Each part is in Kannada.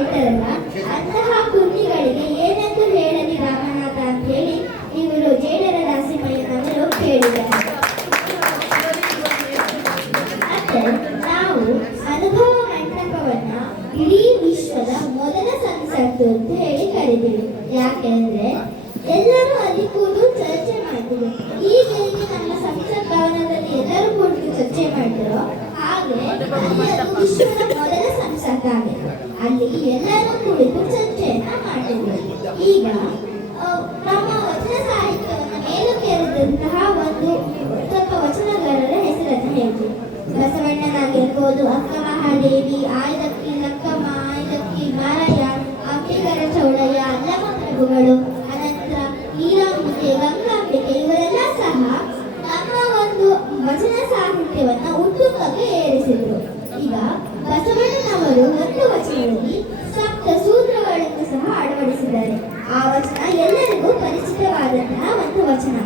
ಹೇಳ್ತಾರಲ್ಲ, ಅಂತಹ ಕುನ್ನಿಗಳಿಗೆ ಏನೆಂದು ಹೇಳಲಿ ರಾಮನಾಥ ಅಂತ ಹೇಳಿ ಇವರು ಜೇಡರ ದಾಸಿಮಯ್ಯನವರು ಹೇಳಿದ್ದಾರೆ. ಮತ್ತೆ ನಾವು ಅನುಭವ ಮಂಟಪವನ್ನ ಇಡೀ ವಿಶ್ವದ ಮೊದಲ ಸಂಸತ್ತು ಅಂತ ಹೇಳಿ ಕರೀತೀವಿ. ಯಾಕೆಂದ್ರೆ ಎಲ್ಲರೂ ಅಲ್ಲಿ ಕೂತು ಚರ್ಚೆ ಮಾಡ್ತೀವಿ. ಈಗ ನಮ್ಮ ಸಂಸತ್ ಭವನದಲ್ಲಿ ಎಲ್ಲರೂ ಕೂತು ಚರ್ಚೆ ಮಾಡ್ತಾರೋ ಹಾಗೆ ಅಲ್ಲಿ ಅದು ವಿಶ್ವದ ಮೊದಲ ಸಂಸತ್ತಾಗಿದೆ. ಅಲ್ಲಿ ಎಲ್ಲರೂ ಕುಳಿತು ಚರ್ಚೆಯನ್ನ ಮಾಡಿದ್ವಿ. ಈಗ ನಮ್ಮ ವಚನ ಸಾಹಿತ್ಯವನ್ನು ಮೇಲಕ್ಕೇರಿದಂತಹ ಒಂದು ಸ್ವಲ್ಪ ವಚನಗಾರರ ಹೆಸರನ್ನು ಹೇಳ್ತೀವಿ. ಬಸವಣ್ಣನಾಗಿರ್ಬೋದು, ಅಕ್ಕ ಮಹಾದೇವಿ, ಆಯ್ದಕ್ಕಿ ಲಕ್ಕಮ್ಮ, ಆಯ್ದಕ್ಕಿ ಮಾರಯ್ಯ, ಅಂಬಿಗರ ಚೌಡಯ್ಯ, ಅಲ್ಲಮ ಪ್ರಭುಗಳು, ಅನಂತರ ನೀಲಾಂಬಿಕೆ, ಗಂಗಾಂಬಿಕೆ ಇವರೆಲ್ಲ ಸಹ ನಮ್ಮ ಒಂದು ವಚನ ಸಾಹಿತ್ಯವನ್ನ ಉತ್ತುಂಗಕ್ಕೆ ಏರಿಸಿದ್ರು. ಈಗ ಬಸವಣ್ಣನವರು ಒಂದು ವಚನದಲ್ಲಿ ಸಪ್ತ ಸೂತ್ರಗಳನ್ನು ಸಹ ಅಳವಡಿಸಿದ್ದಾರೆ. ಆ ವಚನ ಎಲ್ಲರಿಗೂ ಪರಿಚಿತವಾದಂತಹ ಒಂದು ವಚನ.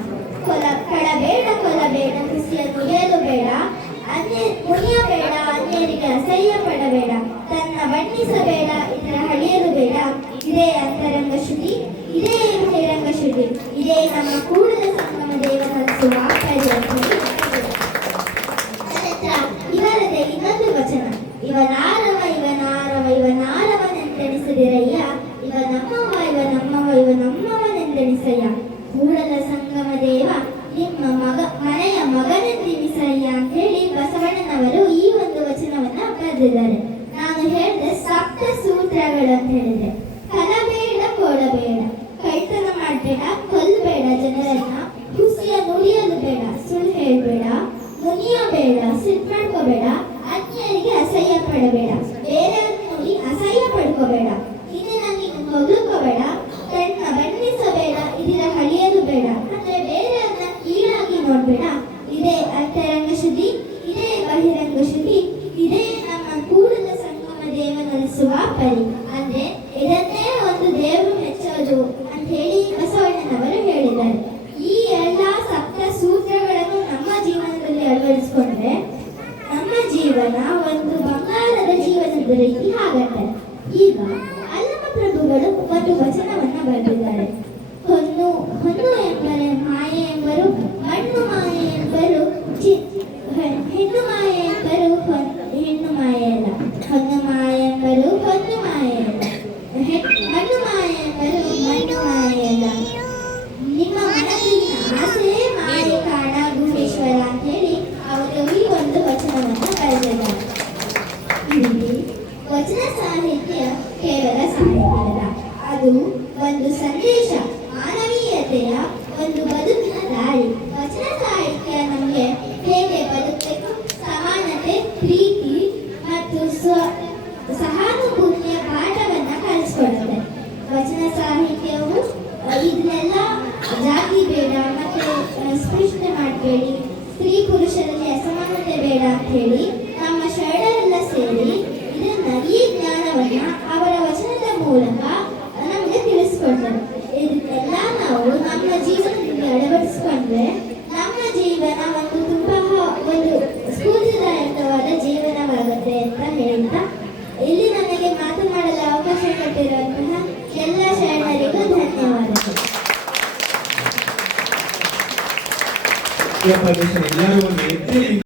ಕಳಬೇಡ ಕೊಲಬೇಡ, ಹುಸಿಯ ನುಡಿಯಲು ಬೇಡ, ಮುನಿಯಬೇಡ, ಅನ್ಯರಿಗೆ ಅಸಹ್ಯ ಪಡಬೇಡ, ತನ್ನ ಬಣ್ಣಿಸಬೇಡ, ಇದರ ಹಳಿಯಲು ಬೇಡ. ಇದೇ ಅಂತರಂಗ ಶುದ್ಧಿ, ಇದೇ ಬಹಿರಂಗ ಶುದ್ಧಿ, ಇದೇ ನಮ್ಮ ಕೂಡಲ ಸಂಗಮ ದೇವನಲ್ಲಿಸುವ ಇವರದೇ ಇನ್ನೊಂದು ವಚನ. ಇವನಾರವ ಇವನಾರವ ಇವನಾರವನೆಂದೆಣಿಸಿದಿರಯ್ಯ, ಇವ ನಮ್ಮವ ಇವ ನಮ್ಮವ ಇವ ನಮ್ಮವನೆಂದೆಣಿಸಯ್ಯ, ಕೂಡಲ ಸಂಗಮ ದೇವ ನಿಮ್ಮ ಮನೆಯ ಮಗನೆಂದೆಣಿಸಯ್ಯ ಅಂತ ಹೇಳಿ ಬಸವಣ್ಣನವರು ಈ ಒಂದು ವಚನವನ್ನ ಬರೆದಿದ್ದಾರೆ. ನಾನು ಹೇಳಿದೆ ಸಪ್ತ ಸೂತ್ರಗಳು ಅಂತ ಹೇಳಿದೆ. ಕಲಬೇಡ ಕೊಡಬೇಡ, ಕಳ್ತನ ಮಾಡಬೇಡ, ಕೊಲ್ಲಬೇಡ ಜನರನ್ನ, ಹುಸಿಯ ನುಡಿಯಲು ಬೇಡ, ಸುಳ್ಳು ಹೇಳಬೇಡ, ಮುನಿಯಬೇಡ, ಸಿಟ್ಟು ಮಾಡ್ಕೋಬೇಡ, ಅನ್ಯರಿಗೆ ಅಸಹ್ಯ ಪಡಬೇಡ, ಬೇರೆಯವ್ರನ್ನ ನೋಡಿ ಅಸಹ್ಯ ಪಡ್ಕೋಬೇಡ, ಇದನ್ನ ನೀನು ಹೊಗಳ್ಕೋಬೇಡ, ತನ್ನ ಬಣ್ಣಿಸಬೇಡ, ಇದರ ಹಳಿಯಲು ಬೇಡ, ಅಂದ್ರೆ ಬೇರೆಯವ್ರನ್ನ ಕೀಳಾಗಿ ನೋಡ್ಬೇಡ. ಇದೇ ಅಂತರಂಗ ಶುದ್ಧಿ, ಇದೇ ಬಹಿರಂಗ ಶುದ್ಧಿ, ಇದೇ ನಮ್ಮ ಕೂಡಲ ಸಂಗಮ ದೇವನಲ್ಲಿಸುವ ಪರಿ. ಅಂದ್ರೆ ಇದನ್ನೇ ಒಂದು ದೇವರು ಮೆಚ್ಚೋದು ಅಂತ ಹೇಳಿ ಬಸವಣ್ಣನವರು ಹೇಳಿದ್ದಾರೆ. ಈ ಎಲ್ಲಾ ಸಪ್ತ ಸೂತ್ರಗಳನ್ನು ನಮ್ಮ ಜೀವನದಲ್ಲಿ ಅಳವಡಿಸಿಕೊಂಡ್ರೆ ನಮ್ಮ ಜೀವನ ಒಂದು ಬಂಗಾರದ ಜೀವನದ ರೀತಿ ಆಗತ್ತೆ. ಈಗ ಅಲ್ಲಮ ಪ್ರಭುಗಳು ಒಂದು ವಚನವನ್ನ ಬರೆದಿದ್ದಾರೆ. ಹೊನ್ನು ಹೊನ್ನು ಎಂಬರೆ ಮಾಯೆ ಎಂಬರು, ಮಣ್ಣು ಮಾಯೆ ಎಂಬರು, ಹೆಣ್ಣು ಮಾಯೆ ಎಂಬರು, ಹೆಣ್ಣು ಮಾಯೆ ಅಲ್ಲ, ಹೊನ್ನು ಮಾಯೆ ಎಂಬರು, ಹೊನ್ನು ಮಾಯೆ ಅಲ್ಲ, ಮಣ್ಣು ಮಾಯೆ ಎಂಬರು, ಮಣ್ಣು ಮಾಯೆ ಅಲ್ಲ, ನಿಮ್ಮ ಮನಸ್ಸಿನ ಆಸೆ ಮಾಯೆ ಕಾಣ ಗುಹೇಶ್ವರ ಅಂತ ಹೇಳಿ ಅವರು ಈ ಒಂದು ವಚನವನ್ನು ಬರೆದಿದ್ದಾರೆ. ಇಲ್ಲಿ ವಚನ ಸಾಹಿತ್ಯ ಕೇವಲ ಸಾಹಿತ್ಯವಲ್ಲ, ಅದು ಒಂದು ಸಂದೇಶ, ಮಾನವೀಯತೆಯ ಒಂದು ಬದುಕಿನ ದಾರಿ. ವಚನ ಸಾಹಿತ್ಯ ನಮಗೆ ಹೇಗೆ ಬದುಕಬೇಕು, ಸಮಾನತೆ, ಪ್ರೀತಿ ಮತ್ತು ಸಹಾನುಭೂತಿಯ ಪಾಠವನ್ನ ಕಲಿಸ್ಕೊಡುತ್ತೆ. ವಚನ ಸಾಹಿತ್ಯವು ಇದನ್ನೆಲ್ಲ ಜಾತಿ ಬೇಡ, ಮತ್ತೆ ಸ್ಪೃಶ್ನೆ ಮಾಡಬೇಡಿ, ಸ್ತ್ರೀ ಪುರುಷರಲ್ಲಿ ಅಸಮಾನತೆ ಬೇಡ ಅಂತ ಹೇಳಿ ನಮ್ಮ ಶರಣರೆಲ್ಲ ಸೇರಿ ಈ ಜ್ಞಾನವನ್ನ ಅವರ ವಚನದ ಮೂಲಕ ನಮಗೆ ತಿಳಿಸ್ಕೊಡ್ತಾರೆ. ಇದನ್ನೆಲ್ಲ ನಾವು ನಮ್ಮ ಜೀವನದಲ್ಲಿ ಅಳವಡಿಸಿಕೊಂಡ್ರೆ ನಮ್ಮ ಜೀವನ ಒಂದು ತುಂಬಾ ಒಂದು ಸ್ಫೂರ್ತಿದಾಯಕವಾದ ಜೀವನವಾಗುತ್ತೆ ಅಂತ ಹೇಳ್ತಾ ಇಲ್ಲಿ ನನಗೆ ಮಾತನಾಡಲು ಅವಕಾಶ ಕೊಟ್ಟಿರುವಂತಹ ಎಲ್ಲ ಶರಣರಿಗೂ ಧನ್ಯವಾದಗಳು.